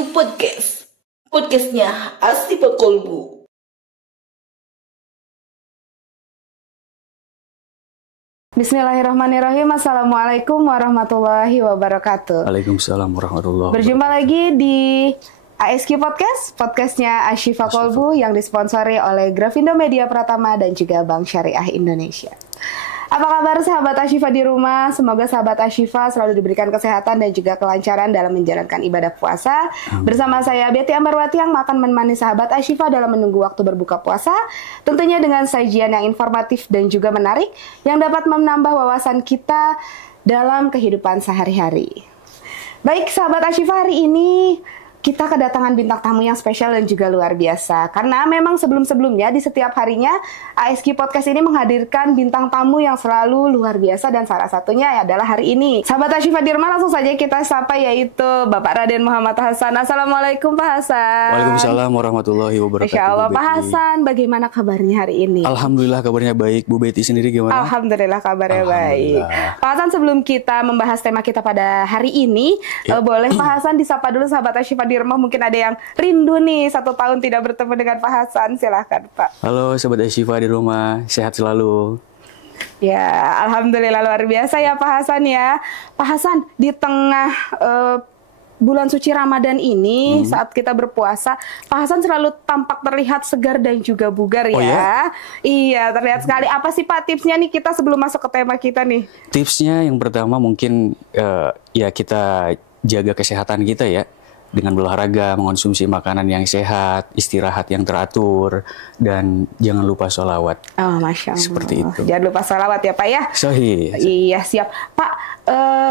Kolbu Podcast. Podcastnya Astiva Kolbu. Bismillahirrahmanirrahim. Assalamualaikum warahmatullahi wabarakatuh. Waalaikumsalam warahmatullahi wabarakatuh. Berjumpa lagi di ASQ Podcast, podcastnya Astiva Kolbu yang disponsori oleh Grafindo Media Pratama dan juga Bank Syariah Indonesia. Apa kabar sahabat Ashifa di rumah? Semoga sahabat Ashifa selalu diberikan kesehatan dan juga kelancaran dalam menjalankan ibadah puasa. Bersama saya Betty Ambarwati yang akan menemani sahabat Ashifa dalam menunggu waktu berbuka puasa. Tentunya dengan sajian yang informatif dan juga menarik yang dapat menambah wawasan kita dalam kehidupan sehari-hari. Baik sahabat Ashifa, hari ini kita kedatangan bintang tamu yang spesial dan juga luar biasa. Karena memang sebelum-sebelumnya di setiap harinya ASQ Podcast ini menghadirkan bintang tamu yang selalu luar biasa dan salah satunya adalah hari ini. Sahabat Ashifa di rumah, langsung saja kita sapa yaitu Bapak Raden Muhammad Hasan. Assalamualaikum Pak Hasan. Waalaikumsalam warahmatullahi wabarakatuh. Masya Allah Pak Hasan, bagaimana kabarnya hari ini? Alhamdulillah kabarnya baik. Bu Betty sendiri gimana? Alhamdulillah kabarnya baik. Pak Hasan, sebelum kita membahas tema kita pada hari ini, boleh Pak Hasan disapa dulu sahabat Ashifa di rumah, mungkin ada yang rindu nih 1 tahun tidak bertemu dengan Pak Hasan. Silahkan Pak. Halo sahabat Ashifa di rumah, sehat selalu. Ya, alhamdulillah luar biasa ya Pak Hasan ya. Pak Hasan, di tengah bulan suci Ramadan ini, saat kita berpuasa, Pak Hasan selalu tampak terlihat segar dan juga bugar ya. Oh, ya? Iya, terlihat sekali. Apa sih Pak tipsnya nih kita sebelum masuk ke tema kita nih? Tipsnya yang pertama mungkin ya kita jaga kesehatan kita ya. Dengan berolahraga, mengonsumsi makanan yang sehat, istirahat yang teratur, dan jangan lupa sholawat. Oh, Masya Allah. Seperti itu. Jangan lupa sholawat ya Pak ya. Sahih. Iya, siap. Pak,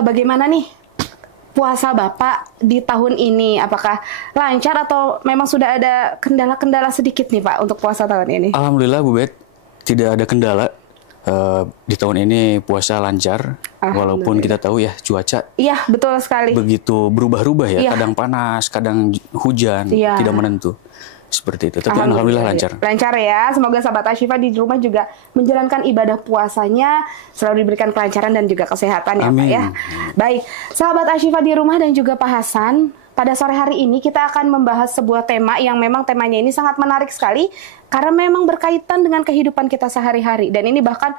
bagaimana nih puasa Bapak di tahun ini? Apakah lancar atau memang sudah ada kendala-kendala sedikit nih Pak untuk puasa tahun ini? Alhamdulillah Bu Bet, tidak ada kendala. Di tahun ini puasa lancar, walaupun kita tahu ya cuaca. Iya, betul sekali. Begitu berubah-ubah ya, Iya. kadang panas, kadang hujan, Iya. tidak menentu. Seperti itu. Tapi alhamdulillah lancar. Lancar ya. Semoga sahabat Ashifa di rumah juga menjalankan ibadah puasanya selalu diberikan kelancaran dan juga kesehatan ya Pak ya. Baik, sahabat Ashifa di rumah dan juga Pak Hasan, pada sore hari ini kita akan membahas sebuah tema yang memang temanya ini sangat menarik sekali karena memang berkaitan dengan kehidupan kita sehari-hari, dan ini bahkan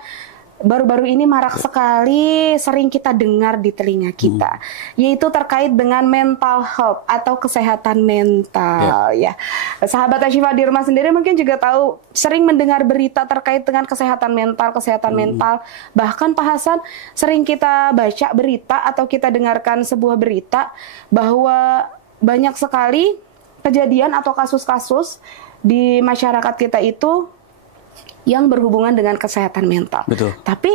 baru-baru ini marak sekali sering kita dengar di telinga kita, yaitu terkait dengan mental health atau kesehatan mental ya. Sahabat Ashifa di rumah sendiri mungkin juga tahu, sering mendengar berita terkait dengan kesehatan mental. Bahkan Pak Hasan, sering kita baca berita atau kita dengarkan sebuah berita bahwa banyak sekali kejadian atau kasus-kasus di masyarakat kita itu yang berhubungan dengan kesehatan mental. Betul. Tapi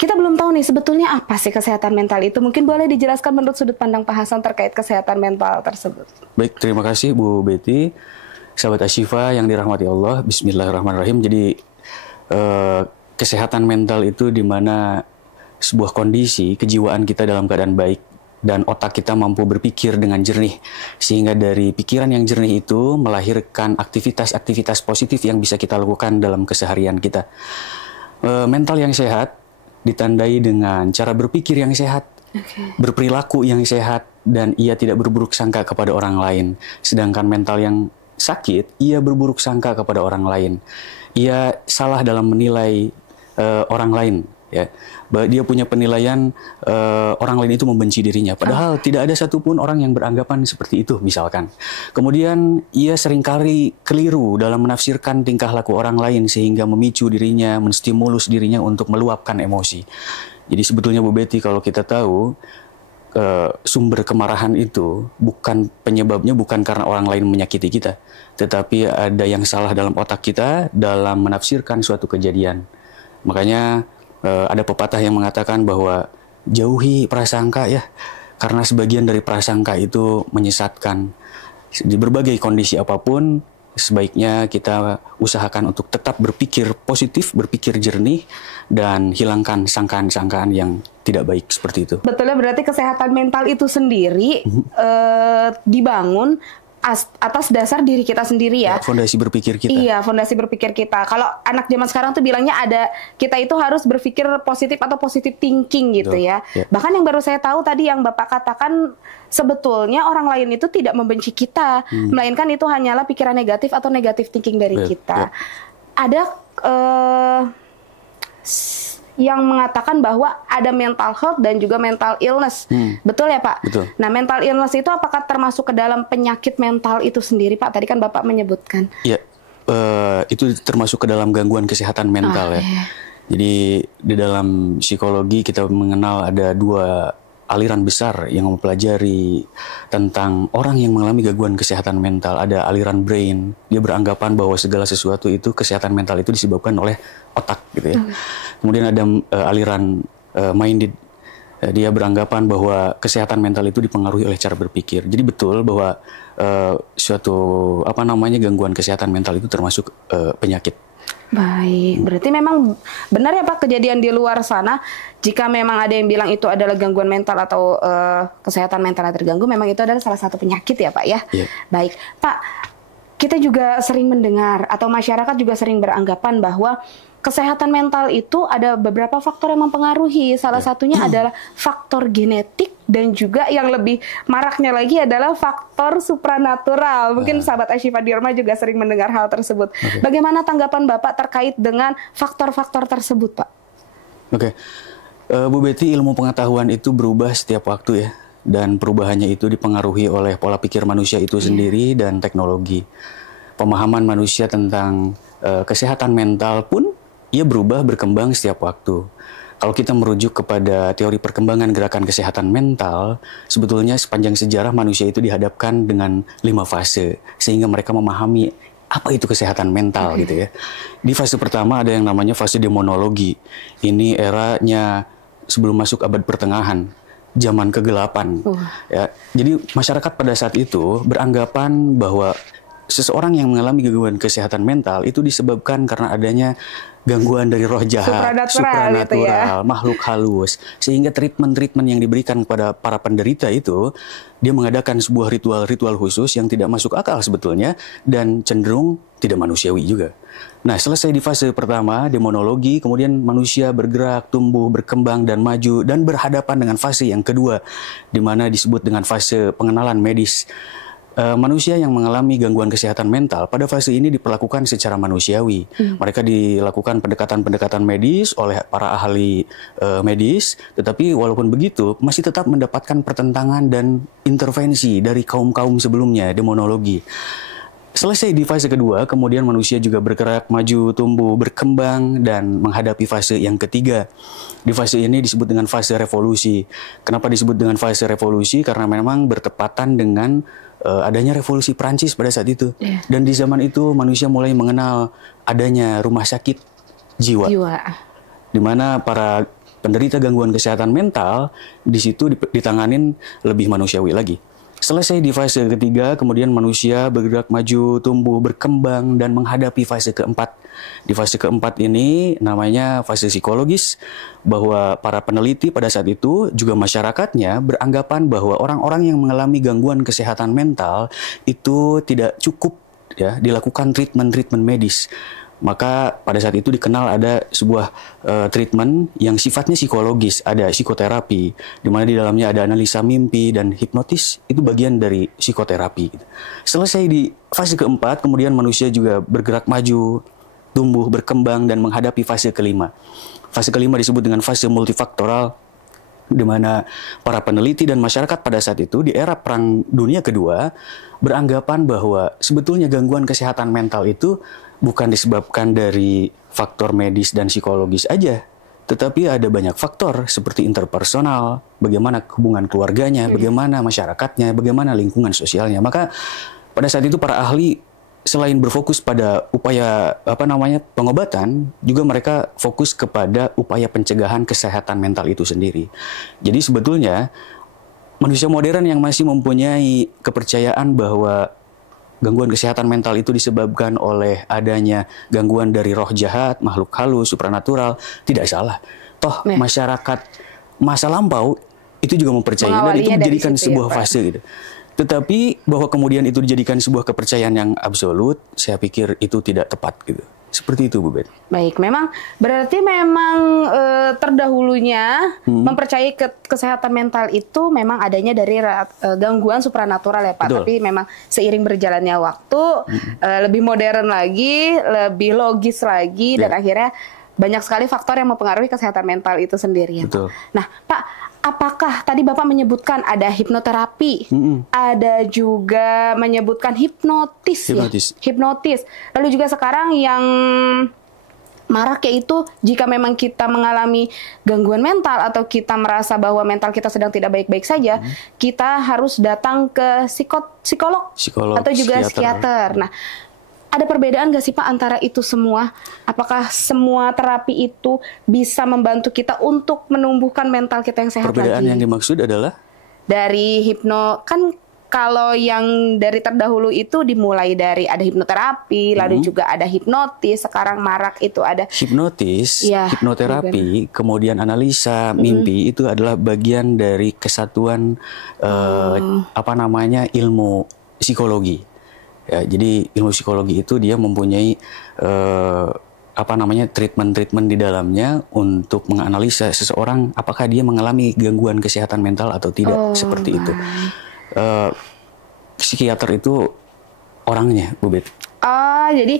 kita belum tahu nih sebetulnya apa sih kesehatan mental itu. Mungkin boleh dijelaskan menurut sudut pandang Pak Hasan terkait kesehatan mental tersebut. Baik, terima kasih Bu Betty. Sahabat Ashifa yang dirahmati Allah, bismillahirrahmanirrahim. Jadi kesehatan mental itu di mana sebuah kondisi kejiwaan kita dalam keadaan baik dan otak kita mampu berpikir dengan jernih, sehingga dari pikiran yang jernih itu melahirkan aktivitas-aktivitas positif yang bisa kita lakukan dalam keseharian kita. Mental yang sehat ditandai dengan cara berpikir yang sehat, berperilaku yang sehat, dan ia tidak berburuk sangka kepada orang lain. Sedangkan mental yang sakit, ia berburuk sangka kepada orang lain. Ia salah dalam menilai orang lain. Ya, dia punya penilaian orang lain itu membenci dirinya, padahal tidak ada satupun orang yang beranggapan seperti itu misalkan. Kemudian ia seringkali keliru dalam menafsirkan tingkah laku orang lain sehingga memicu dirinya, menstimulus dirinya untuk meluapkan emosi. Jadi sebetulnya Bu Betty, kalau kita tahu sumber kemarahan itu penyebabnya bukan karena orang lain menyakiti kita, tetapi ada yang salah dalam otak kita dalam menafsirkan suatu kejadian. Makanya ada pepatah yang mengatakan bahwa jauhi prasangka ya, karena sebagian dari prasangka itu menyesatkan. Di berbagai kondisi apapun, sebaiknya kita usahakan untuk tetap berpikir positif, berpikir jernih, dan hilangkan sangkaan-sangkaan yang tidak baik seperti itu. Betulnya berarti kesehatan mental itu sendiri dibangun atas dasar diri kita sendiri ya. Fondasi berpikir kita. Iya, fondasi berpikir kita. Kalau anak zaman sekarang tuh bilangnya kita itu harus berpikir positif atau positive thinking gitu ya. Bahkan yang baru saya tahu tadi yang Bapak katakan, sebetulnya orang lain itu tidak membenci kita, melainkan itu hanyalah pikiran negatif atau negative thinking dari kita. Ada yang mengatakan bahwa ada mental health dan juga mental illness. Betul ya Pak? Betul. Nah, mental illness itu apakah termasuk ke dalam penyakit mental itu sendiri Pak? Tadi kan Bapak menyebutkan. Iya, itu termasuk ke dalam gangguan kesehatan mental ya. Jadi di dalam psikologi kita mengenal ada 2 aliran besar yang mempelajari tentang orang yang mengalami gangguan kesehatan mental. Ada aliran brain, dia beranggapan bahwa segala sesuatu itu kesehatan mental itu disebabkan oleh otak gitu ya. Kemudian ada aliran minded, dia beranggapan bahwa kesehatan mental itu dipengaruhi oleh cara berpikir. Jadi betul bahwa suatu gangguan kesehatan mental itu termasuk penyakit. Baik, berarti memang benar ya Pak, kejadian di luar sana, jika memang ada yang bilang itu adalah gangguan mental atau kesehatan mental yang terganggu, memang itu adalah salah satu penyakit ya Pak ya. Baik, Pak, kita juga sering mendengar atau masyarakat juga sering beranggapan bahwa kesehatan mental itu ada beberapa faktor yang mempengaruhi. Salah satunya adalah faktor genetik dan juga yang lebih maraknya lagi adalah faktor supranatural. Mungkin sahabat Ashifa di rumah juga sering mendengar hal tersebut. Bagaimana tanggapan Bapak terkait dengan faktor-faktor tersebut, Pak? Bu Betty, ilmu pengetahuan itu berubah setiap waktu ya. Dan perubahannya itu dipengaruhi oleh pola pikir manusia itu sendiri dan teknologi. Pemahaman manusia tentang kesehatan mental pun ia berubah berkembang setiap waktu. Kalau kita merujuk kepada teori perkembangan gerakan kesehatan mental, sebetulnya sepanjang sejarah manusia itu dihadapkan dengan 5 fase, sehingga mereka memahami apa itu kesehatan mental gitu ya. Di fase pertama ada yang namanya fase demonologi. Ini eranya sebelum masuk abad pertengahan, zaman kegelapan. Ya. Jadi masyarakat pada saat itu beranggapan bahwa seseorang yang mengalami gangguan kesehatan mental itu disebabkan karena adanya gangguan dari roh jahat, supranatural, gitu ya, makhluk halus. Sehingga treatment-treatment yang diberikan kepada para penderita itu, dia mengadakan sebuah ritual-ritual khusus yang tidak masuk akal sebetulnya dan cenderung tidak manusiawi juga. Nah, selesai di fase pertama, demonologi, kemudian manusia bergerak, tumbuh, berkembang, dan maju, dan berhadapan dengan fase yang kedua, di mana disebut dengan fase pengenalan medis. Manusia yang mengalami gangguan kesehatan mental pada fase ini diperlakukan secara manusiawi. Mereka dilakukan pendekatan-pendekatan medis oleh para ahli medis, tetapi walaupun begitu masih tetap mendapatkan pertentangan dan intervensi dari kaum-kaum sebelumnya, demonologi. Selesai di fase kedua, kemudian manusia juga bergerak, maju, tumbuh, berkembang, dan menghadapi fase yang ketiga. Di fase ini disebut dengan fase revolusi. Kenapa disebut dengan fase revolusi? Karena memang bertepatan dengan adanya revolusi Prancis pada saat itu. Dan di zaman itu manusia mulai mengenal adanya rumah sakit jiwa. Di mana para penderita gangguan kesehatan mental di situ ditanganin lebih manusiawi lagi. Selesai di fase ketiga, kemudian manusia bergerak maju, tumbuh, berkembang, dan menghadapi fase keempat. Di fase keempat ini namanya fase psikologis, bahwa para peneliti pada saat itu, juga masyarakatnya beranggapan bahwa orang-orang yang mengalami gangguan kesehatan mental itu tidak cukup ya dilakukan treatment medis. Maka pada saat itu dikenal ada sebuah treatment yang sifatnya psikologis, ada psikoterapi, di mana di dalamnya ada analisa mimpi dan hipnotis, itu bagian dari psikoterapi. Selesai di fase keempat, kemudian manusia juga bergerak maju, tumbuh, berkembang, dan menghadapi fase kelima. Fase kelima disebut dengan fase multifaktoral, di mana para peneliti dan masyarakat pada saat itu di era Perang Dunia Kedua beranggapan bahwa sebetulnya gangguan kesehatan mental itu bukan disebabkan dari faktor medis dan psikologis aja, tetapi ada banyak faktor seperti interpersonal, bagaimana hubungan keluarganya, bagaimana masyarakatnya, bagaimana lingkungan sosialnya. Maka pada saat itu para ahli selain berfokus pada upaya pengobatan, juga mereka fokus kepada upaya pencegahan kesehatan mental itu sendiri. Jadi sebetulnya manusia modern yang masih mempunyai kepercayaan bahwa gangguan kesehatan mental itu disebabkan oleh adanya gangguan dari roh jahat, makhluk halus, supranatural, tidak salah. Toh masyarakat masa lampau itu juga mempercayai dan itu menjadikan sebuah fase gitu. Tetapi bahwa kemudian itu dijadikan sebuah kepercayaan yang absolut, saya pikir itu tidak tepat gitu. Seperti itu, Bu Bet. Baik, memang berarti memang terdahulunya mempercayai kesehatan mental itu memang adanya dari gangguan supranatural ya Pak. Betul. Tapi memang seiring berjalannya waktu lebih modern lagi, lebih logis lagi, dan akhirnya banyak sekali faktor yang mempengaruhi kesehatan mental itu sendiri ya Pak. Betul. Nah Pak, apakah tadi Bapak menyebutkan ada hipnoterapi, ada juga menyebutkan hipnotis. Ya? Hipnotis. Lalu juga sekarang yang marak yaitu jika memang kita mengalami gangguan mental atau kita merasa bahwa mental kita sedang tidak baik-baik saja, kita harus datang ke psikolog atau juga psikiater. Nah, ada perbedaan nggak sih Pak antara itu semua? Apakah semua terapi itu bisa membantu kita untuk menumbuhkan mental kita yang sehat lagi? Perbedaan yang dimaksud adalah? Dari kan kalau yang dari terdahulu itu dimulai dari ada hipnoterapi, lalu juga ada hipnotis, sekarang marak itu ada hipnotis, hipnoterapi, kemudian analisa mimpi itu adalah bagian dari kesatuan ilmu psikologi. Ya, jadi ilmu psikologi itu dia mempunyai treatment di dalamnya untuk menganalisa seseorang apakah dia mengalami gangguan kesehatan mental atau tidak, seperti itu. Psikiater itu orangnya, Bu Bet. Jadi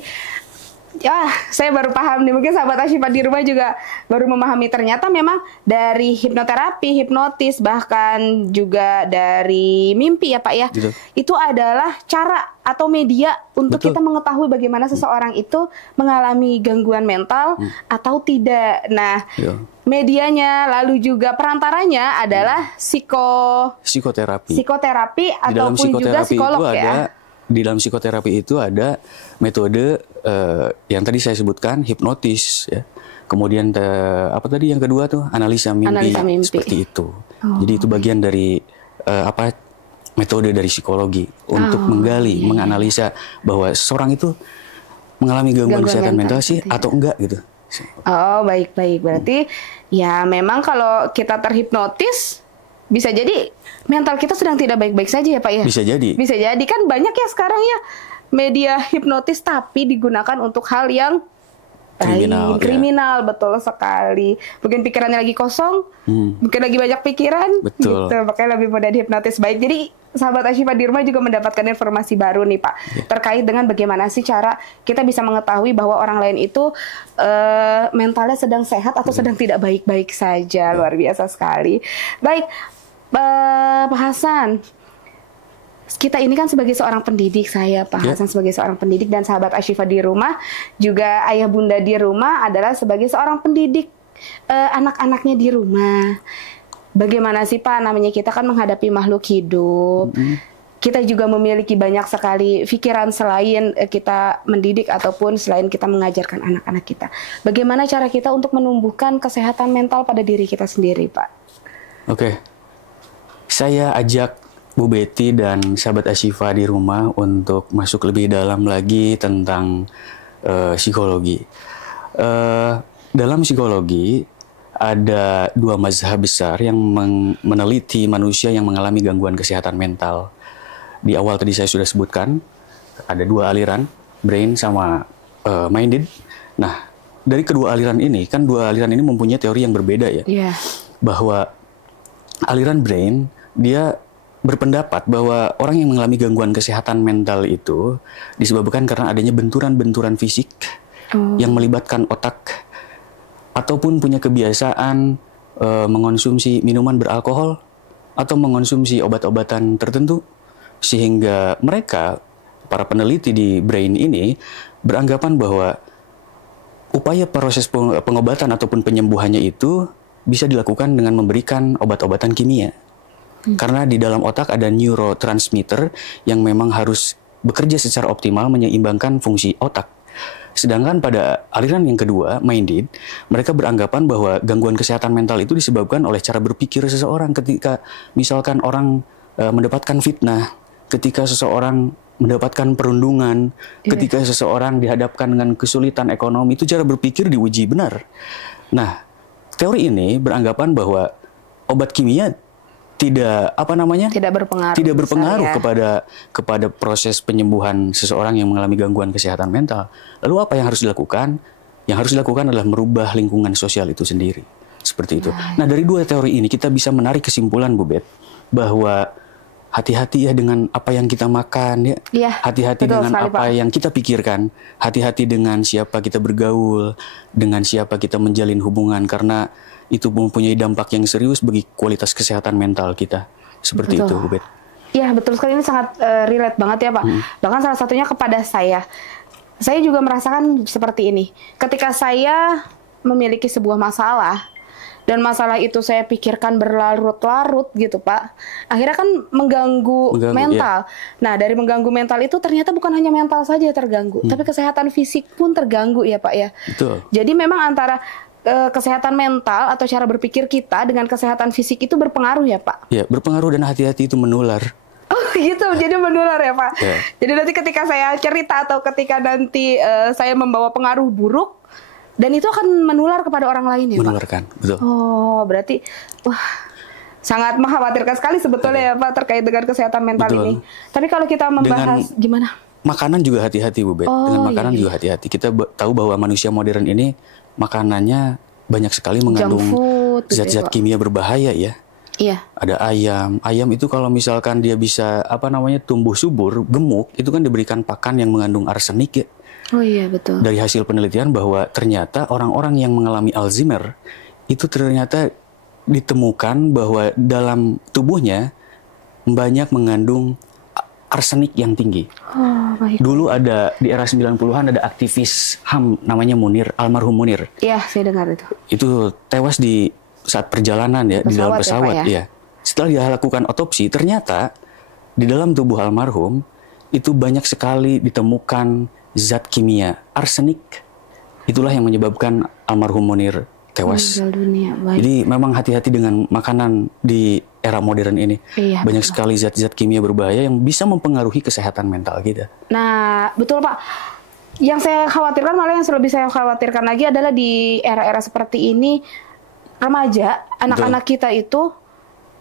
saya baru paham nih, mungkin sahabat Ashifa di rumah juga baru memahami ternyata memang dari hipnoterapi, hipnotis, bahkan juga dari mimpi ya Pak ya. Betul. Itu adalah cara atau media untuk kita mengetahui bagaimana seseorang itu mengalami gangguan mental atau tidak. Nah, medianya lalu juga perantaranya adalah psikoterapi ataupun juga psikolog ya. Di dalam psikoterapi itu ada metode yang tadi saya sebutkan, hipnotis ya. Kemudian apa tadi yang kedua tuh, analisa mimpi. Seperti itu. Jadi itu bagian dari metode dari psikologi untuk menggali, menganalisa bahwa seseorang itu mengalami gangguan kesehatan mental sih atau enggak gitu. Oh, baik-baik. Berarti ya memang kalau kita terhipnotis bisa jadi mental kita sedang tidak baik-baik saja ya Pak ya? Bisa jadi. Bisa jadi, kan banyak ya sekarang ya media hipnotis tapi digunakan untuk hal yang kriminal, betul sekali. Mungkin pikirannya lagi kosong, mungkin lagi banyak pikiran, betul. Gitu. Makanya lebih mudah dihipnotis. Baik, jadi sahabat Ashifa di rumah juga mendapatkan informasi baru nih Pak, terkait dengan bagaimana sih cara kita bisa mengetahui bahwa orang lain itu mentalnya sedang sehat atau sedang tidak baik-baik saja. Luar biasa sekali. Baik, Pak Hasan, kita ini kan sebagai seorang pendidik, saya Pak Hasan sebagai seorang pendidik, dan sahabat Ashifa di rumah juga ayah bunda di rumah adalah sebagai seorang pendidik anak-anaknya di rumah. Bagaimana sih Pak, namanya kita kan menghadapi makhluk hidup. Kita juga memiliki banyak sekali pikiran selain kita mendidik ataupun selain kita mengajarkan anak-anak kita. Bagaimana cara kita untuk menumbuhkan kesehatan mental pada diri kita sendiri Pak? Oke. Saya ajak Bu Betty dan sahabat Ashifa di rumah untuk masuk lebih dalam lagi tentang psikologi. Dalam psikologi ada dua mazhab besar yang meneliti manusia yang mengalami gangguan kesehatan mental. Di awal tadi saya sudah sebutkan ada dua aliran, brain sama minded. Nah, dari kedua aliran ini kan dua aliran ini mempunyai teori yang berbeda ya. Bahwa aliran brain dia berpendapat bahwa orang yang mengalami gangguan kesehatan mental itu disebabkan karena adanya benturan-benturan fisik yang melibatkan otak ataupun punya kebiasaan mengonsumsi minuman beralkohol atau mengonsumsi obat-obatan tertentu, sehingga mereka, para peneliti di brain ini, beranggapan bahwa upaya proses pengobatan ataupun penyembuhannya itu bisa dilakukan dengan memberikan obat-obatan kimia. Karena di dalam otak ada neurotransmitter yang memang harus bekerja secara optimal menyeimbangkan fungsi otak. Sedangkan pada aliran yang kedua, minded, mereka beranggapan bahwa gangguan kesehatan mental itu disebabkan oleh cara berpikir seseorang. Ketika misalkan orang mendapatkan fitnah, ketika seseorang mendapatkan perundungan, ketika seseorang dihadapkan dengan kesulitan ekonomi, itu cara berpikir diuji benar. Nah, teori ini beranggapan bahwa obat kimia tidak tidak berpengaruh ya. kepada proses penyembuhan seseorang yang mengalami gangguan kesehatan mental. Lalu apa yang harus dilakukan? Yang harus dilakukan adalah merubah lingkungan sosial itu sendiri. Seperti itu. Nah, dari dua teori ini kita bisa menarik kesimpulan, Bu Bet, bahwa hati-hati ya dengan apa yang kita makan ya. Hati-hati dengan sekali, apa Pak. Yang kita pikirkan. Hati-hati dengan siapa kita bergaul, dengan siapa kita menjalin hubungan, karena itu mempunyai dampak yang serius bagi kualitas kesehatan mental kita. Seperti itu, Bu Bet. Iya, betul sekali. Ini sangat relate banget ya, Pak. Bahkan salah satunya kepada saya. Saya juga merasakan seperti ini. Ketika saya memiliki sebuah masalah, dan masalah itu saya pikirkan berlarut-larut gitu, Pak. Akhirnya kan mengganggu mental. Iya. Nah, dari mengganggu mental itu ternyata bukan hanya mental saja terganggu, tapi kesehatan fisik pun terganggu ya, Pak ya. Betul. Jadi memang antara kesehatan mental atau cara berpikir kita dengan kesehatan fisik itu berpengaruh ya, Pak? Ya, berpengaruh, dan hati-hati itu menular. Oh gitu, jadi menular ya, Pak? Ya. Jadi nanti ketika saya cerita atau ketika nanti saya membawa pengaruh buruk, dan itu akan menular kepada orang lain ya, Menularkan, Pak? betul. Oh, berarti wah, sangat mengkhawatirkan sekali sebetulnya ya, Pak, terkait dengan kesehatan mental ini. Tapi kalau kita membahas gimana? Makanan juga hati-hati, Bu Bet. Dengan makanan juga hati-hati. Kita tahu bahwa manusia modern ini makanannya banyak sekali mengandung zat-zat kimia berbahaya ya. Iya. Ada ayam. Ayam itu kalau misalkan dia bisa tumbuh subur, gemuk, itu kan diberikan pakan yang mengandung arsenik ya. Oh iya, betul. Dari hasil penelitian bahwa ternyata orang-orang yang mengalami Alzheimer itu ternyata ditemukan bahwa dalam tubuhnya banyak mengandung arsenik yang tinggi. Oh, baik. Dulu ada di era 90-an ada aktivis HAM namanya Munir, almarhum Munir. Iya, saya dengar itu. Itu tewas di saat perjalanan ya, di dalam pesawat ya. Setelah dia lakukan otopsi, ternyata di dalam tubuh almarhum itu banyak sekali ditemukan zat kimia, arsenik. Itulah yang menyebabkan almarhum Munir tewas. Jadi memang hati-hati dengan makanan di era modern ini. Iya, banyak sekali zat-zat kimia berbahaya yang bisa mempengaruhi kesehatan mental kita. Nah, betul Pak. Yang saya khawatirkan, malah yang lebih saya khawatirkan lagi adalah di era-era seperti ini, remaja, anak-anak kita itu,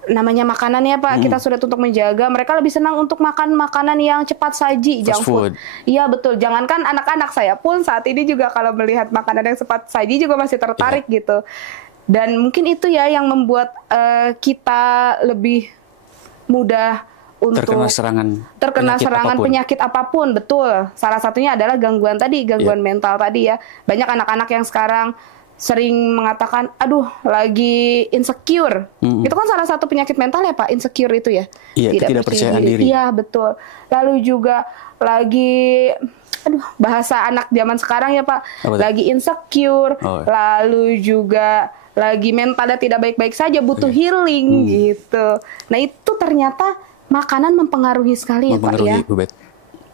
namanya makanan ya Pak, kita sudah untuk menjaga, mereka lebih senang untuk makan makanan yang cepat saji, junk food. Iya betul, jangankan anak-anak, saya pun saat ini juga kalau melihat makanan yang cepat saji juga masih tertarik gitu. Dan mungkin itu ya yang membuat kita lebih mudah untuk terkena serangan penyakit apapun. Betul. Salah satunya adalah gangguan mental tadi ya. Banyak anak-anak yang sekarang sering mengatakan, aduh lagi insecure. Itu kan salah satu penyakit mental ya Pak, insecure itu ya. Iya, tidak percaya diri. Iya betul. Lalu juga lagi, bahasa anak zaman sekarang ya Pak, lagi insecure. Lalu juga lagi mentalnya tidak baik-baik saja, butuh healing gitu. Nah itu ternyata makanan mempengaruhi sekali ya Pak ya.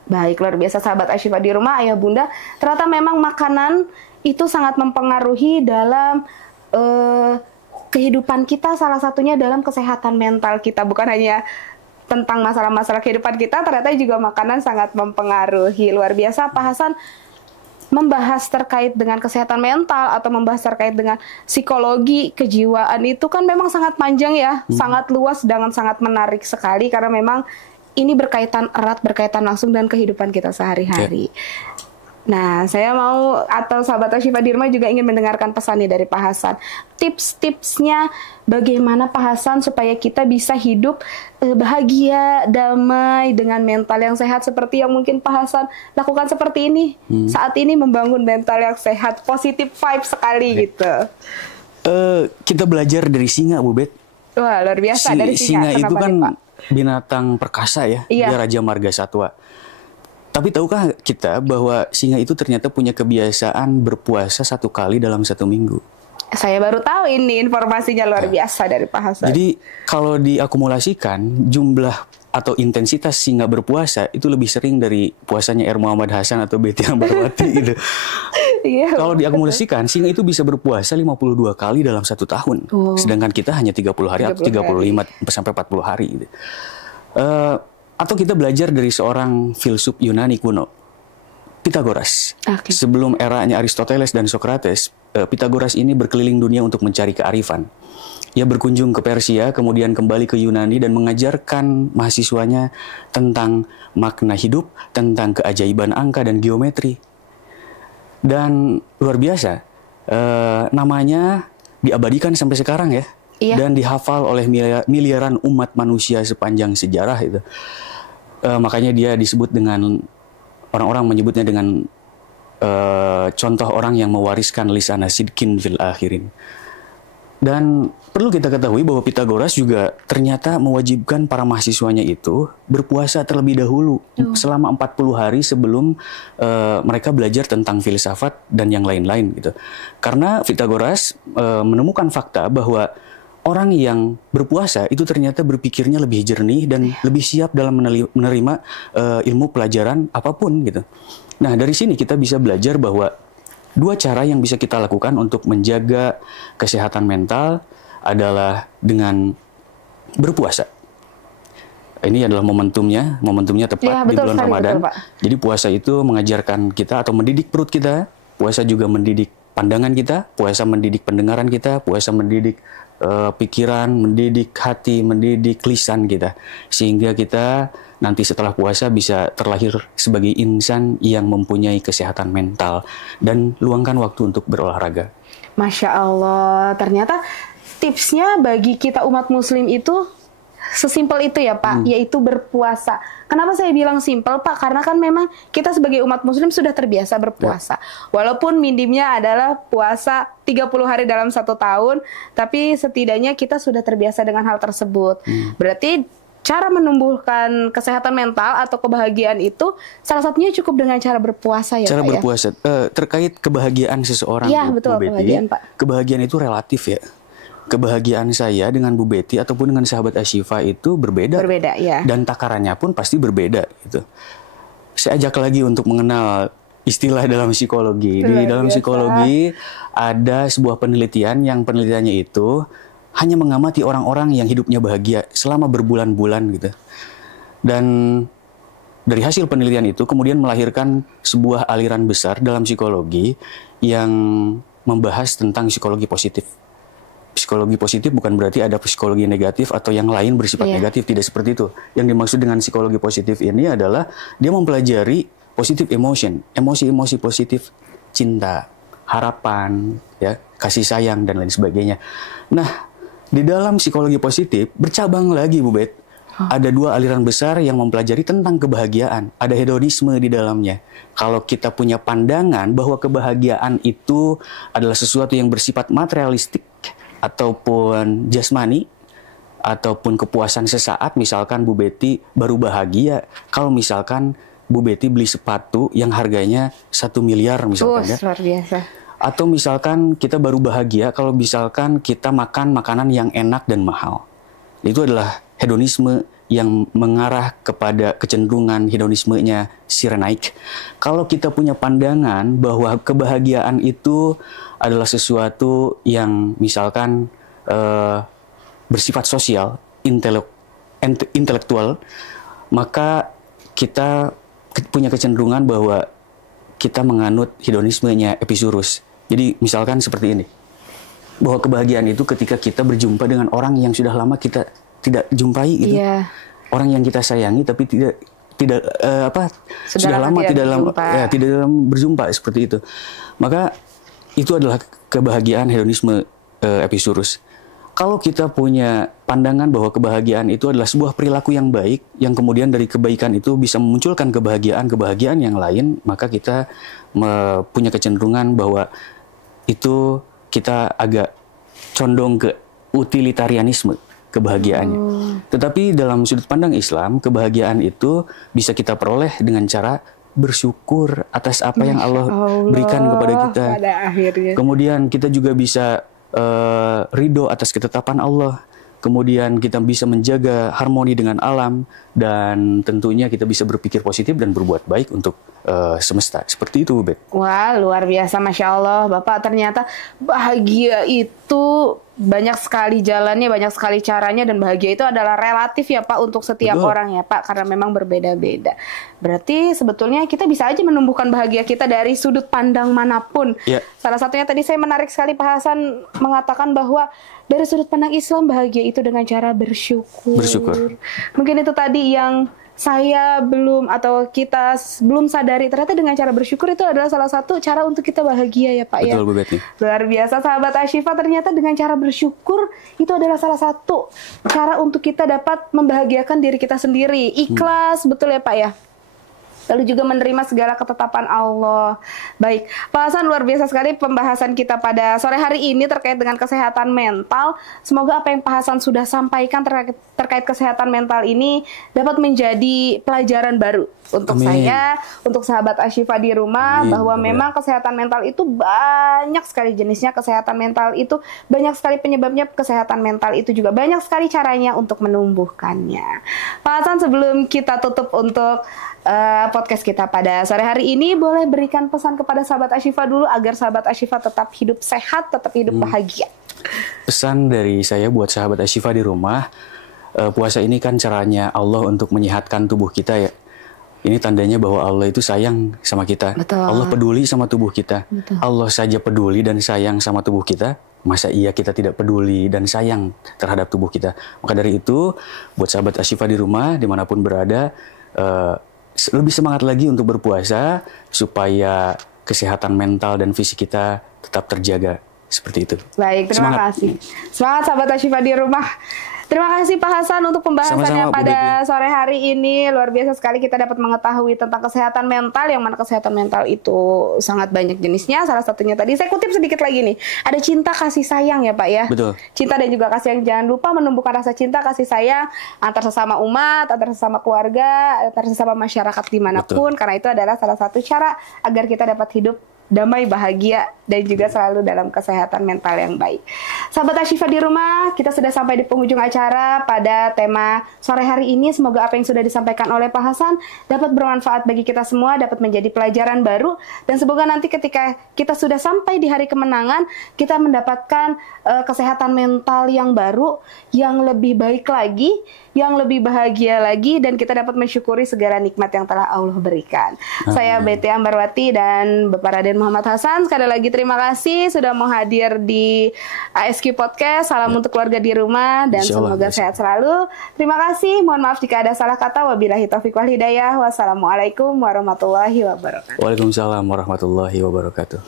Baik, luar biasa sahabat Ashifa di rumah, ayah bunda. Ternyata memang makanan itu sangat mempengaruhi dalam kehidupan kita, salah satunya dalam kesehatan mental kita. Bukan hanya tentang masalah-masalah kehidupan kita, ternyata juga makanan sangat mempengaruhi. Luar biasa Pak Hasan membahas terkait dengan kesehatan mental atau membahas terkait dengan psikologi, kejiwaan itu kan memang sangat panjang ya, sangat luas dan sangat menarik sekali karena memang ini berkaitan erat, berkaitan langsung dengan kehidupan kita sehari-hari. Nah, saya mau atau sahabat Ashifa di rumah juga ingin mendengarkan pesannya dari Pak Hasan. Tips-tipsnya bagaimana Pak Hasan supaya kita bisa hidup bahagia, damai, dengan mental yang sehat seperti yang mungkin Pak Hasan lakukan seperti ini. Saat ini membangun mental yang sehat, positif vibe sekali gitu. Kita belajar dari singa, Bu Bet. Wah, luar biasa dari singa. Singa itu kan binatang perkasa ya, dia Raja Marga Satwa. Tapi tahukah kita bahwa singa itu ternyata punya kebiasaan berpuasa 1 kali dalam 1 minggu? Saya baru tahu ini informasinya, luar biasa dari Pak Hasan. Jadi kalau diakumulasikan jumlah atau intensitas singa berpuasa itu lebih sering dari puasanya R. Muhammad Hasan atau Betty Ambarwati gitu. Kalau diakumulasikan singa itu bisa berpuasa 52 kali dalam 1 tahun. Sedangkan kita hanya 30 hari atau 35 sampai 40 hari gitu. Atau kita belajar dari seorang filsuf Yunani kuno, Pitagoras. Sebelum eranya Aristoteles dan Socrates, Pitagoras ini berkeliling dunia untuk mencari kearifan. Ia berkunjung ke Persia, kemudian kembali ke Yunani dan mengajarkan mahasiswanya tentang makna hidup, tentang keajaiban angka dan geometri. Dan luar biasa, namanya diabadikan sampai sekarang ya, dan dihafal oleh miliaran umat manusia sepanjang sejarah itu. Makanya dia disebut dengan, orang-orang menyebutnya dengan contoh orang yang mewariskan lisana sidkin fil akhirin. Dan perlu kita ketahui bahwa Pitagoras juga ternyata mewajibkan para mahasiswanya itu berpuasa terlebih dahulu selama 40 hari sebelum mereka belajar tentang filsafat dan yang lain-lain gitu. Karena Pitagoras menemukan fakta bahwa orang yang berpuasa itu ternyata berpikirnya lebih jernih dan lebih siap dalam menerima ilmu pelajaran apapun gitu. Nah, dari sini kita bisa belajar bahwa dua cara yang bisa kita lakukan untuk menjaga kesehatan mental adalah dengan berpuasa. Ini adalah momentumnya tepat di bulan Ramadan. Jadi puasa itu mengajarkan kita atau mendidik perut kita, puasa juga mendidik pandangan kita, puasa mendidik pendengaran kita, puasa mendidik pikiran, mendidik hati, mendidik lisan kita. Sehingga kita nanti setelah puasa bisa terlahir sebagai insan yang mempunyai kesehatan mental dan luangkan waktu untuk berolahraga. Masya Allah, ternyata tipsnya bagi kita umat muslim itu sesimpel itu ya Pak, yaitu berpuasa. Kenapa saya bilang simpel Pak? Karena kan memang kita sebagai umat muslim sudah terbiasa berpuasa. Walaupun minimnya adalah puasa 30 hari dalam 1 tahun, tapi setidaknya kita sudah terbiasa dengan hal tersebut. Berarti cara menumbuhkan kesehatan mental atau kebahagiaan itu salah satunya cukup dengan cara berpuasa ya Cara Pak, berpuasa. Terkait kebahagiaan seseorang, ya, betul, Bu Betty, kebahagiaan, Pak. Kebahagiaan itu relatif ya. Kebahagiaan saya dengan Bu Betty ataupun dengan sahabat Ashifa itu berbeda. Berbeda, ya. Dan takarannya pun pasti berbeda gitu. Saya ajak lagi untuk mengenal istilah dalam psikologi. Di dalam psikologi ada sebuah penelitian yang penelitiannya itu hanya mengamati orang-orang yang hidupnya bahagia selama berbulan-bulan gitu. Dan dari hasil penelitian itu kemudian melahirkan sebuah aliran besar dalam psikologi yang membahas tentang psikologi positif. Psikologi positif bukan berarti ada psikologi negatif atau yang lain bersifat negatif, tidak seperti itu. Yang dimaksud dengan psikologi positif ini adalah dia mempelajari positive emotion, emosi-emosi positif, cinta, harapan, ya, kasih sayang dan lain sebagainya. Nah, di dalam psikologi positif bercabang lagi Bu Bet. Ada dua aliran besar yang mempelajari tentang kebahagiaan. Ada hedonisme di dalamnya. Kalau kita punya pandangan bahwa kebahagiaan itu adalah sesuatu yang bersifat materialistik ataupun jasmani, ataupun kepuasan sesaat, misalkan Bu Betty baru bahagia kalau misalkan Bu Betty beli sepatu yang harganya 1 miliar misalkan ya. Luar biasa. Atau misalkan kita baru bahagia kalau misalkan kita makan makanan yang enak dan mahal. Itu adalah hedonisme yang mengarah kepada kecenderungan hedonismenya Cyrenaic. Kalau kita punya pandangan bahwa kebahagiaan itu adalah sesuatu yang misalkan bersifat sosial, intelektual, maka kita punya kecenderungan bahwa kita menganut hedonismenya Epicurus. Jadi misalkan seperti ini, bahwa kebahagiaan itu ketika kita berjumpa dengan orang yang sudah lama kita tidak jumpai gitu, orang yang kita sayangi tapi sudah lama tidak dalam berjumpa seperti itu, maka itu adalah kebahagiaan hedonisme Epicurus. Kalau kita punya pandangan bahwa kebahagiaan itu adalah sebuah perilaku yang baik, yang kemudian dari kebaikan itu bisa memunculkan kebahagiaan yang lain, maka kita punya kecenderungan bahwa itu kita agak condong ke utilitarianisme kebahagiaannya. Tetapi dalam sudut pandang Islam, kebahagiaan itu bisa kita peroleh dengan cara bersyukur atas apa yang Allah berikan kepada kita. Pada akhirnya. Kemudian kita juga bisa ridho atas ketetapan Allah. Kemudian kita bisa menjaga harmoni dengan alam, dan tentunya kita bisa berpikir positif dan berbuat baik untuk semesta. Seperti itu, Bet. Wah, luar biasa, Masya Allah. Bapak ternyata bahagia itu banyak sekali jalannya, banyak sekali caranya, dan bahagia itu adalah relatif ya Pak untuk setiap Betul. orang ya Pak, karena memang berbeda-beda. Berarti sebetulnya kita bisa aja menumbuhkan bahagia kita dari sudut pandang manapun. Ya. Salah satunya tadi saya menarik sekali Pak Hasan mengatakan bahwa dari sudut pandang Islam bahagia itu dengan cara bersyukur. Bersyukur. Mungkin itu tadi yang saya belum atau kita belum sadari, ternyata dengan cara bersyukur itu adalah salah satu cara untuk kita bahagia ya Pak. Betul, ya. Bu Betty. Luar biasa sahabat Ashifa, ternyata dengan cara bersyukur itu adalah salah satu cara untuk kita dapat membahagiakan diri kita sendiri. Ikhlas, betul ya Pak ya? Lalu juga menerima segala ketetapan Allah. Baik, Pak Hasan, luar biasa sekali pembahasan kita pada sore hari ini terkait dengan kesehatan mental. Semoga apa yang Pak Hasan sudah sampaikan terkait kesehatan mental ini dapat menjadi pelajaran baru untuk saya, untuk sahabat Ashifa di rumah, bahwa memang kesehatan mental itu banyak sekali jenisnya, kesehatan mental itu banyak sekali penyebabnya, kesehatan mental itu juga banyak sekali caranya untuk menumbuhkannya. Pak Hasan, sebelum kita tutup untuk podcast kita pada sore hari ini, boleh berikan pesan kepada sahabat Ashifa dulu agar sahabat Ashifa tetap hidup sehat, tetap hidup bahagia. Pesan dari saya buat sahabat Ashifa di rumah, puasa ini kan caranya Allah untuk menyehatkan tubuh kita ya. Ini tandanya bahwa Allah itu sayang sama kita. Betul. Allah peduli sama tubuh kita. Betul. Allah saja peduli dan sayang sama tubuh kita. Masa iya kita tidak peduli dan sayang terhadap tubuh kita? Maka dari itu, buat sahabat Ashifa di rumah, dimanapun berada, lebih semangat lagi untuk berpuasa supaya kesehatan mental dan fisik kita tetap terjaga. Seperti itu. Baik, terima kasih. Semangat sahabat Ashifa di rumah. Terima kasih Pak Hasan untuk pembahasannya pada sore hari ini. Luar biasa sekali kita dapat mengetahui tentang kesehatan mental, yang mana kesehatan mental itu sangat banyak jenisnya. Salah satunya tadi saya kutip sedikit lagi nih, ada cinta kasih sayang ya Pak ya. Betul. Cinta dan juga kasih sayang. Jangan lupa menumbuhkan rasa cinta kasih sayang antar sesama umat, antar sesama keluarga, antar sesama masyarakat dimanapun. Betul. Karena itu adalah salah satu cara agar kita dapat hidup damai, bahagia, dan juga selalu dalam kesehatan mental yang baik. Sahabat Ashifa di rumah, kita sudah sampai di penghujung acara pada tema sore hari ini. Semoga apa yang sudah disampaikan oleh Pak Hasan dapat bermanfaat bagi kita semua, dapat menjadi pelajaran baru, dan semoga nanti ketika kita sudah sampai di hari kemenangan, kita mendapatkan kesehatan mental yang baru, yang lebih baik lagi, yang lebih bahagia lagi, dan kita dapat mensyukuri segala nikmat yang telah Allah berikan. Saya Betty Ambarwati dan Bapak Raden Muhammad Hasan, sekali lagi terima kasih sudah mau hadir di ASQ Podcast. Salam untuk keluarga di rumah dan semoga sehat selalu. Terima kasih, mohon maaf jika ada salah kata. Wabillahi taufiq wal hidayah. Wassalamualaikum warahmatullahi wabarakatuh. Waalaikumsalam warahmatullahi wabarakatuh.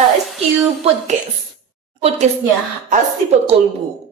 ASQ Podcast. Podcastnya Asli Pekolbu.